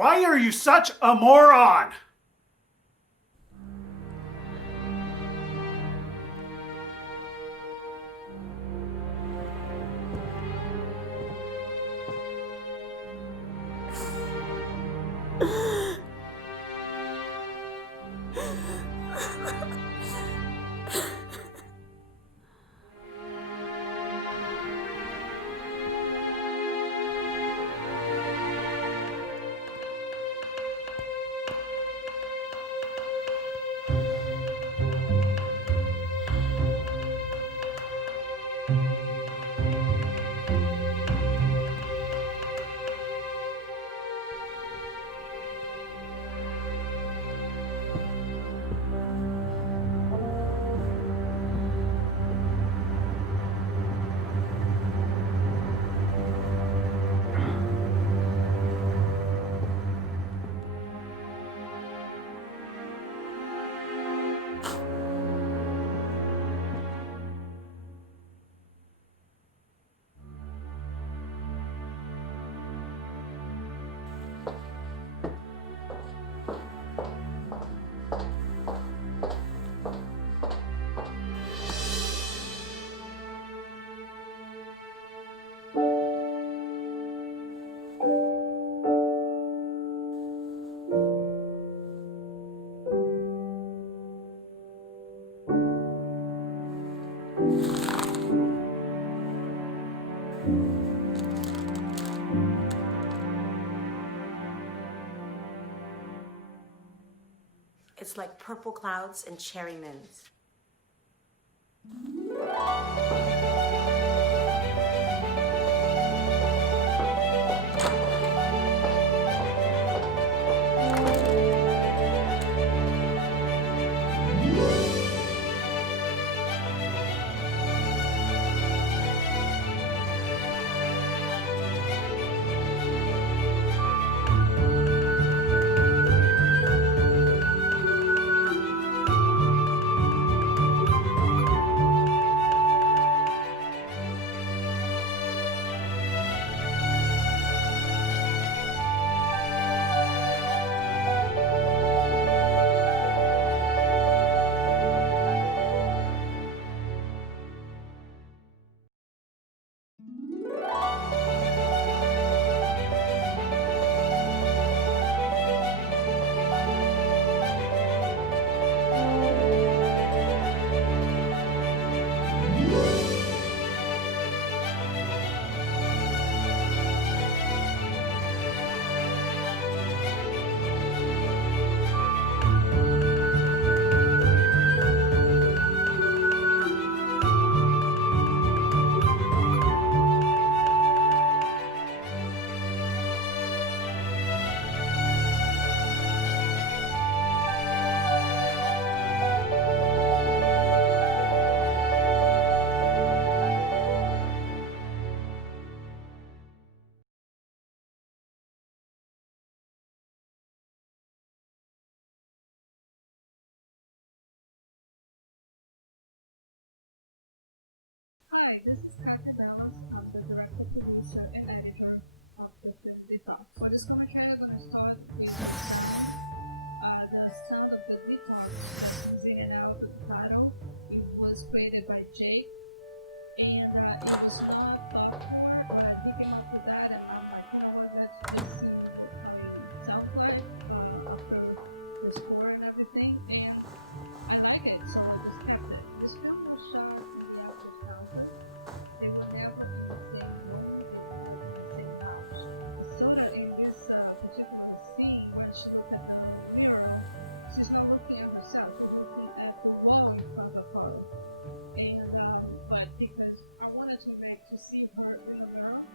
Why are you such a moron? It's like purple clouds and cherry mints. Hi, this is Katya Dallas. I'm the director, producer, and editor of the film Detox. For this commentary, I'm going to start with the sound. The sound of the detox that comes in and out of the title. It was created by Jake, and it was not thought for, but he came up with that, and I'm like, you know what? Let's just see how it sounds like after the score and everything. And I like it, so I just kept it. This film was shot in the actors' houses. They were never in the same room, they were never in the same house. Soda, in this particular scene, when she looked at the mirror, she's not looking at herself, she's looking at the wall in front of her. And but because I wanted to see her in the mirror,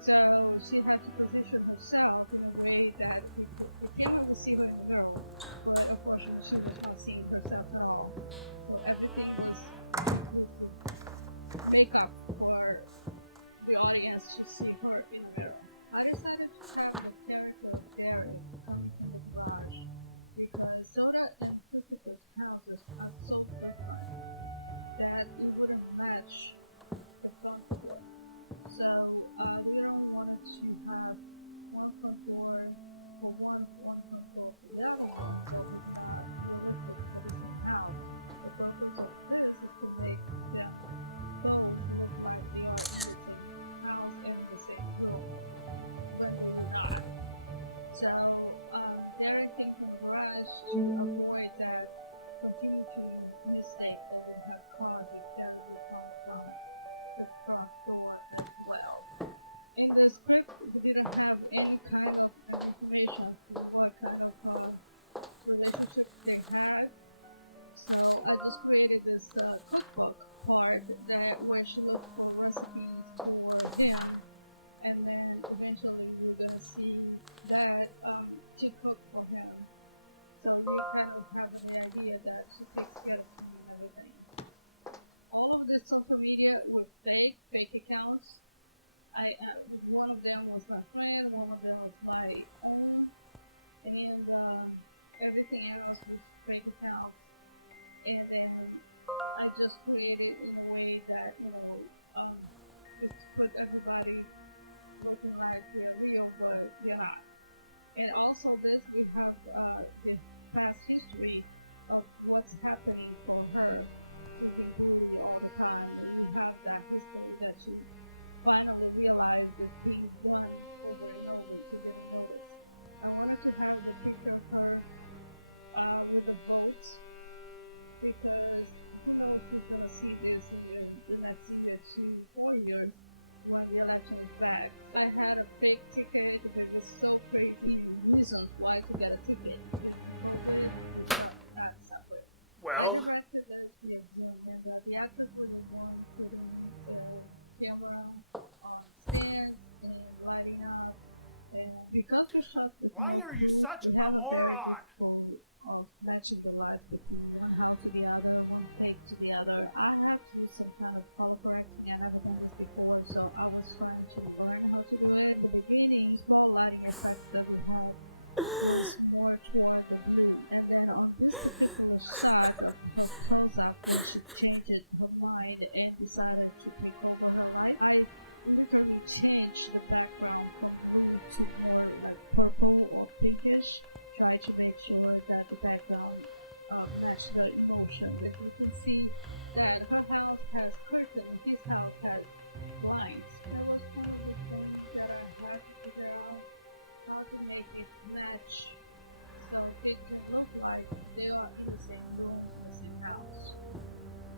so she had to position herself in a way that the camera would see her in the mirror, but unfortunately she was not seeing herself at all. So everything was completely makeup for the audience to see her in a mirror. I decided to have the character of Derek coming from the garage because Soda and Christopher's houses are so different that it wouldn't match the front door. So they don't wanted to have one front door for one front door for the other one, that was not realistic for the same house. The purpose of this is to make them both look like they are in the same house and in the same room when they were not. So Derek came from the garage to avoid that continuity mistake that would have caused if Derek would come from the front door as well. In the script, we didn't have any kind of information on what kind of relationship they had. So I just created this cookbook part that where she looked for recipes for him, and then eventually we're gonna see that she cooked for him. So you kind of have the idea that she takes care of him and everything. All of this social media were fake accounts. One of them was my friend, one of them was my own, and everything else was fake accounts. And then I just created in a way that just put everybody looking like they're real, but they're not. And also this, we have the past history of what's happening for her. She's been bullied all the time, and we have that history that she finally realized is being done over and over. She didn't notice. I wanted to have the picture of her with the votes, because who knows who's gonna see this in the next year, 4 years, when the election is back. I had a fake ticket, but it was so crazy reasons why to get a ticket. Due to COVID, we thought that separate. I Well, directed this via Zoom, and the actors were the one putting the camera on stand and lighting up. And because we shot with why no are you crew, such we have a a very moron? difficult of matching the lights between one house to the other, one take to the other. I have to do some kind of color correcting. I never done this before, so I was trying to learn how to do it. In the beginning, small lighting effects that we had was more toward the blue. And then on this particular shot of her close-up, when she changed her mind and decided to take over her life, I literally changed the background from blue to more like purple or pinkish. Try to make sure that the background matched the emotion. As you can see that her house has curtains, his house has blinds. That was one of the things that I had to figure out, how to make it match so they can look like they are in the same room, in the same house.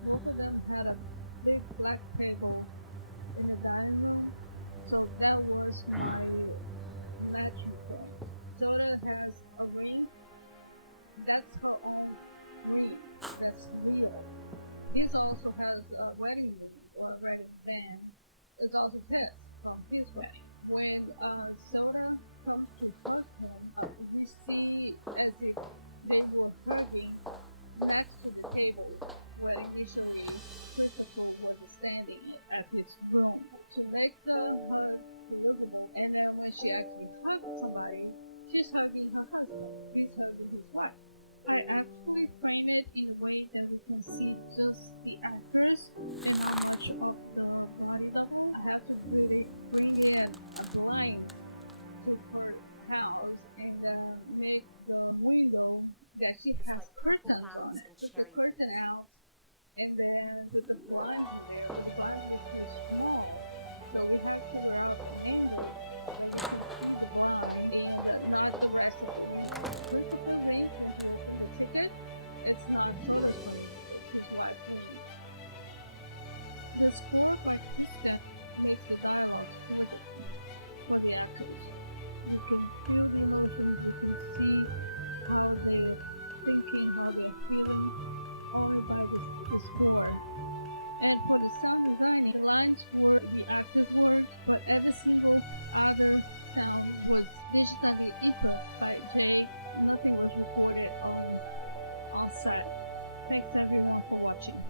Both of them had a big black table in the dining room, so that was my matching point. Soda has a ring, that's her own ring, that's real. This also has a wedding ring or a wedding band, it's also his, from his wedding. When Soda comes to hug him, we see as if they were hugging next to the table where initially Christopher was standing at his room. To make the hug believable, and then when she actually hugged somebody, she's hugging her husband, he's hugging his wife. I actually frame it in a way that we can see just the actors and not much of the body double. I have to really bring in a blind to her house and make the window that she has curtains on it. Put the curtain out and then put the blinds in there, but the blinds were too small. So we have to figure out an angle that we can see the blind and not the rest of the window. Christopher's ring, when he opened the ticket, it's not Soda's ring, it's his wife's ring. The score by Kristen makes the dialogue smoother for the actors. You can feel the emotions, you can see how they're thinking, how they're feeling, only by the score. And for the sound designing, the lines were the actors' words, but every single other sound was digitally input by Jay. Nothing was recorded on set. Thanks everyone for watching.